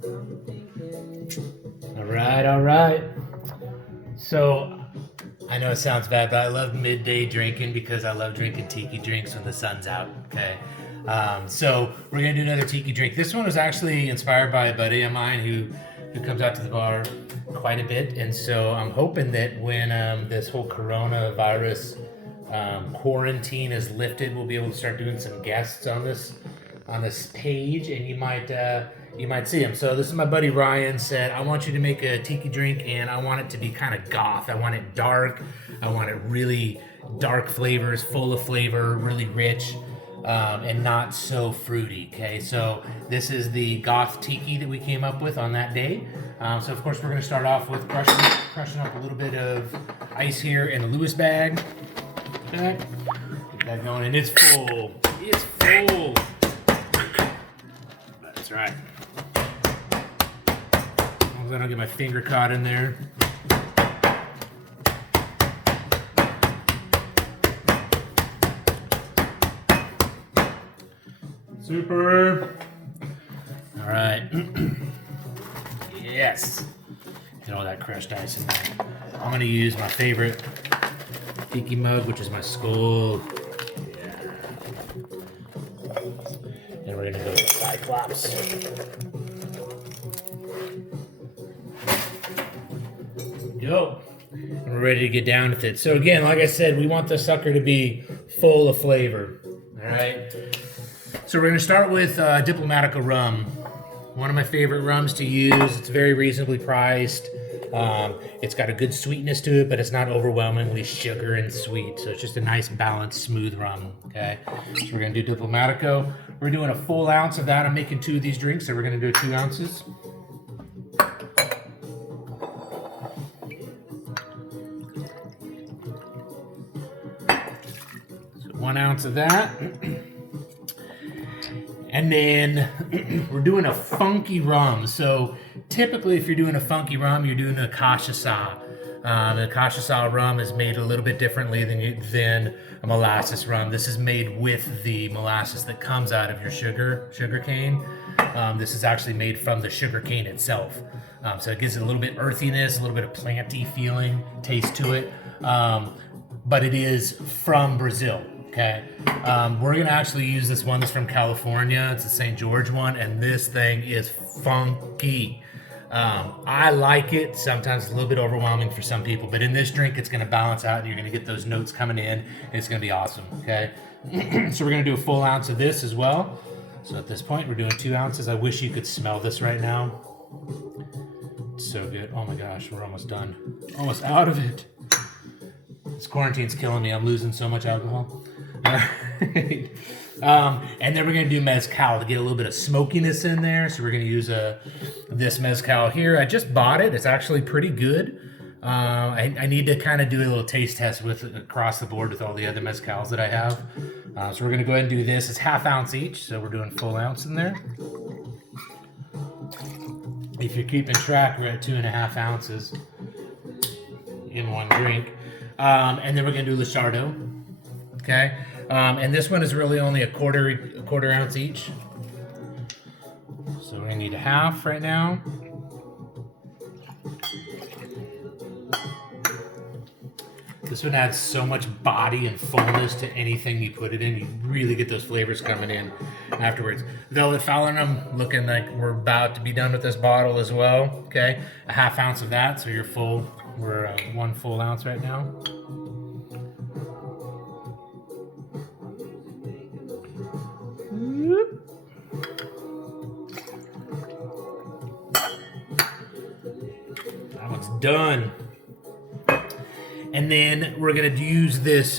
All right, all right. So I know it sounds bad, but I love midday drinking because I love drinking tiki drinks when the sun's out. Okay. So we're gonna do another tiki drink. This one was actually inspired by a buddy of mine who comes out to the bar quite a bit, and so I'm hoping that when this whole coronavirus quarantine is lifted, we'll be able to start doing some guests on this page, and you might see him. So this is my buddy Ryan. Said, I want you to make a tiki drink, and I want it to be kind of goth. I want it dark. I want it really dark flavors, full of flavor, really rich, and not so fruity. Okay, so this is the Goth Tiki that we came up with on that day. So of course we're going to start off with crushing up a little bit of ice here in the Lewis bag. Okay, get that going, and it's full. It's full. That's right. As long as I don't get my finger caught in there. Super. All right. Yes. Get all that crushed ice in there. I'm going to use my favorite Tiki Mug, which is my skull. Yeah. And we're going to go with Cyclops. Go. And we're ready to get down with it. So again, like I said, we want the sucker to be full of flavor. All right. So we're going to start with Diplimatico Rum. One of my favorite rums to use. It's very reasonably priced. It's got a good sweetness to it, but it's not overwhelmingly sugar and sweet. So it's just a nice, balanced, smooth rum. Okay. So we're going to do Diplimatico. We're doing a full ounce of that. I'm making 2 of these drinks, so we're going to do 2 ounces. So 1 ounce of that. And then we're doing a funky rum. So typically if you're doing a funky rum, you're doing a cachaça. The cachaça rum is made a little bit differently than a molasses rum. This is made with the molasses that comes out of your sugar cane. This is actually made from the sugar cane itself. So it gives it a little bit earthiness, a little bit of planty feeling, taste to it. But it is from Brazil. Okay, we're gonna actually use this one that's from California. It's the St. George one, and this thing is funky. I like it. Sometimes it's a little bit overwhelming for some people, but in this drink, it's gonna balance out, and you're gonna get those notes coming in, and it's gonna be awesome. Okay, so we're gonna do a full ounce of this as well. So at this point, we're doing 2 ounces. I wish you could smell this right now. It's so good. Oh my gosh, we're almost done. Almost out of it. This quarantine's killing me. I'm losing so much alcohol. And then we're going to do Mezcal to get a little bit of smokiness in there. So we're going to use this Mezcal here. I just bought it. It's actually pretty good. I need to kind of do a little taste test with across the board with all the other Mezcals that I have. So we're going to go ahead and do this. It's ½ ounce each. So we're doing full ounce in there. If you're keeping track, we're at 2½ ounces in one drink. And then we're going to do Luxardo. Okay. And this one is really only a quarter ounce each. So we're gonna need a half right now. This one adds so much body and fullness to anything you put it in. You really get those flavors coming in afterwards. Velvet Falernum, looking like we're about to be done with this bottle as well. Okay, a ½ ounce of that, so you're full. We're 1 full ounce right now. That one's done. And then we're going to use this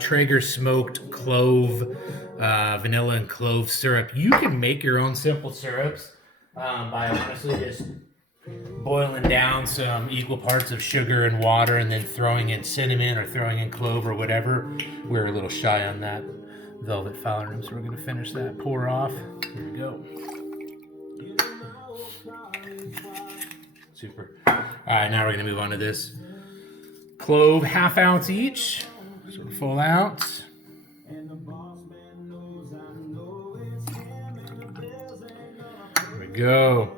Traeger smoked clove, vanilla and clove syrup. You can make your own simple syrups by honestly just boiling down some equal parts of sugar and water and then throwing in cinnamon or throwing in clove or whatever. We're a little shy on that Velvet Falernum, so we're going to finish that pour off. Here we go. Super. All right, now we're going to move on to this clove, ½ ounce each, so a full ounce. There we go.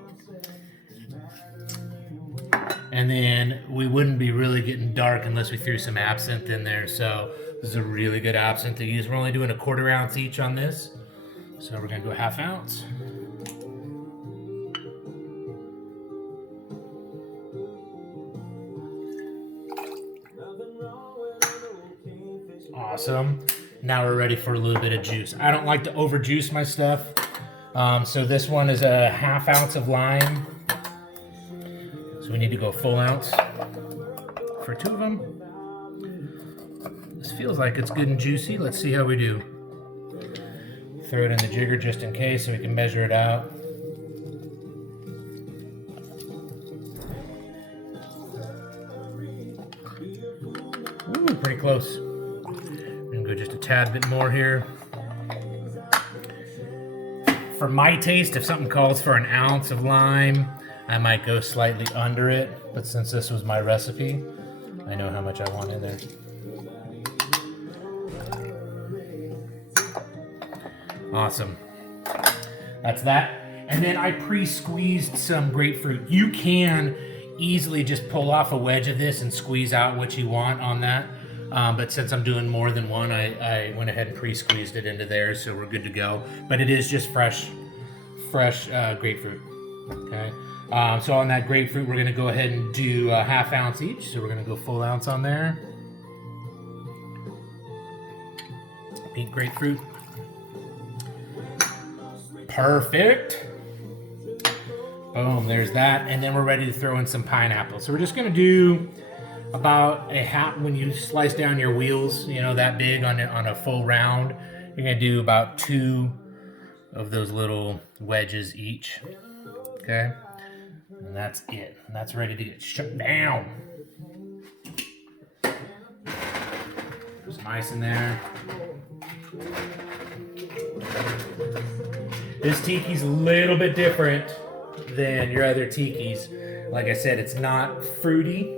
And then we wouldn't be really getting dark unless we threw some absinthe in there. So this is a really good absinthe to use. We're only doing 1/4 ounce each on this. So we're gonna do a 1/2 ounce. Awesome. Now we're ready for a little bit of juice. I don't like to overjuice my stuff. So this one is a 1/2 ounce of lime. So we need to go full ounce for 2 of them. This feels like it's good and juicy. Let's see how we do. Throw it in the jigger just in case so we can measure it out. Ooh, pretty close. I'm gonna go just a tad bit more here. For my taste, if something calls for 1 ounce of lime, I might go slightly under it, but since this was my recipe, I know how much I want in there. Awesome. That's that. And then I pre-squeezed some grapefruit. You can easily just pull off a wedge of this and squeeze out what you want on that. But since I'm doing more than one, I went ahead and pre-squeezed it into there, so we're good to go. But it is just fresh grapefruit. Okay. So on that grapefruit, we're going to go ahead and do 1/2 ounce each. So we're going to go full ounce on there. Pink grapefruit. Perfect. Boom, there's that. And then we're ready to throw in some pineapple. So we're just going to do about a half, when you slice down your wheels, you know, that big on a full round, you're going to do about 2 of those little wedges each. Okay. And that's it. And that's ready to get shut down. There's some ice in there. This tiki's a little bit different than your other tikis. Like I said, it's not fruity.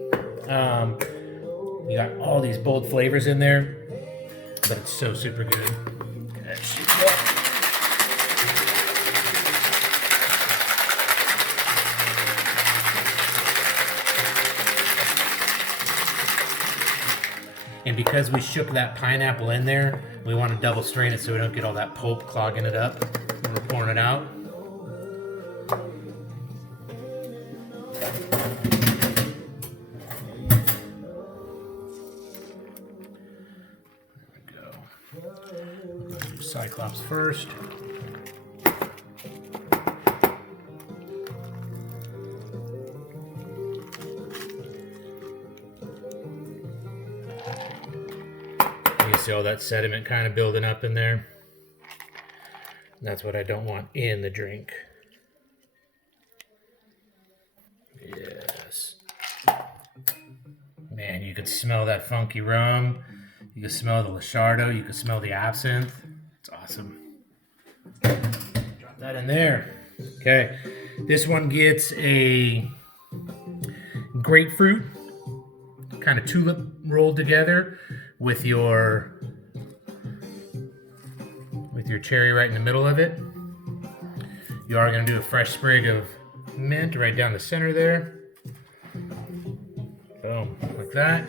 You got all these bold flavors in there, but it's so super good. And because we shook that pineapple in there, we want to double strain it so we don't get all that pulp clogging it up when we're pouring it out. There we go. We'll do Cyclops first. See all that sediment kind of building up in there. That's what I don't want in the drink. Yes. Man, you can smell that funky rum. You can smell the Luxardo. You can smell the absinthe. It's awesome. Drop that in there. Okay. This one gets a grapefruit, kind of tulip rolled together with your cherry right in the middle of it. You are going to do a fresh sprig of mint right down the center there. Boom, like that.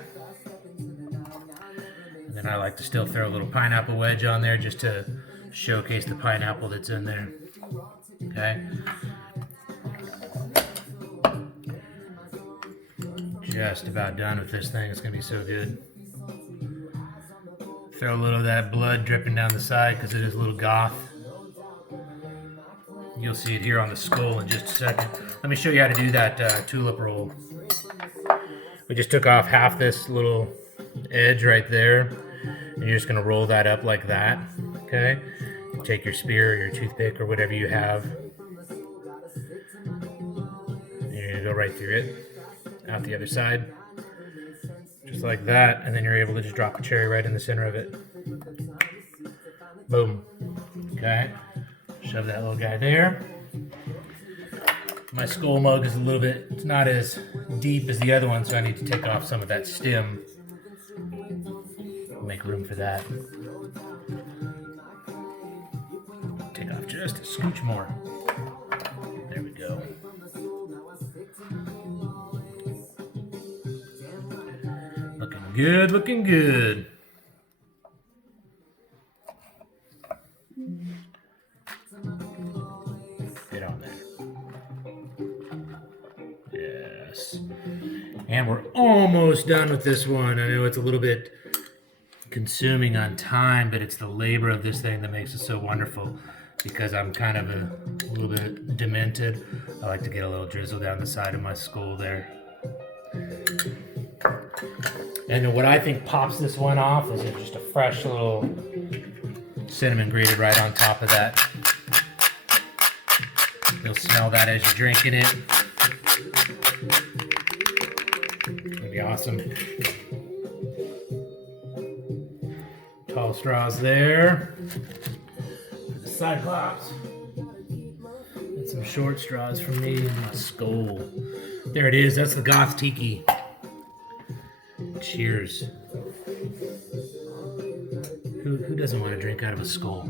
And then I like to still throw a little pineapple wedge on there just to showcase the pineapple that's in there. Okay. Just about done with this thing. It's going to be so good. Throw a little of that blood dripping down the side because it is a little goth. You'll see it here on the skull in just a second. Let me show you how to do that tulip roll. We just took off half this little edge right there. And you're just going to roll that up like that. Okay? Take your spear or your toothpick or whatever you have. And you're going to go right through it. Out the other side. Just like that, and then you're able to just drop a cherry right in the center of it. Boom. Okay. Shove that little guy there. My skull mug is a little bit, it's not as deep as the other one, so I need to take off some of that stem. Make room for that. Take off just a scooch more. There we go. good, looking good. Get on there. Yes. And we're almost done with this one. I know it's a little bit consuming on time, but it's the labor of this thing that makes it so wonderful, because I'm kind of a little bit demented. I like to get a little drizzle down the side of my skull there. And what I think pops this one off is just a fresh little cinnamon grated right on top of that. You'll smell that as you're drinking it. It'll be awesome. Tall straws there. For the Cyclops. And some short straws for me and my skull. There it is. That's the Goth Tiki. Cheers. Who doesn't want to drink out of a skull?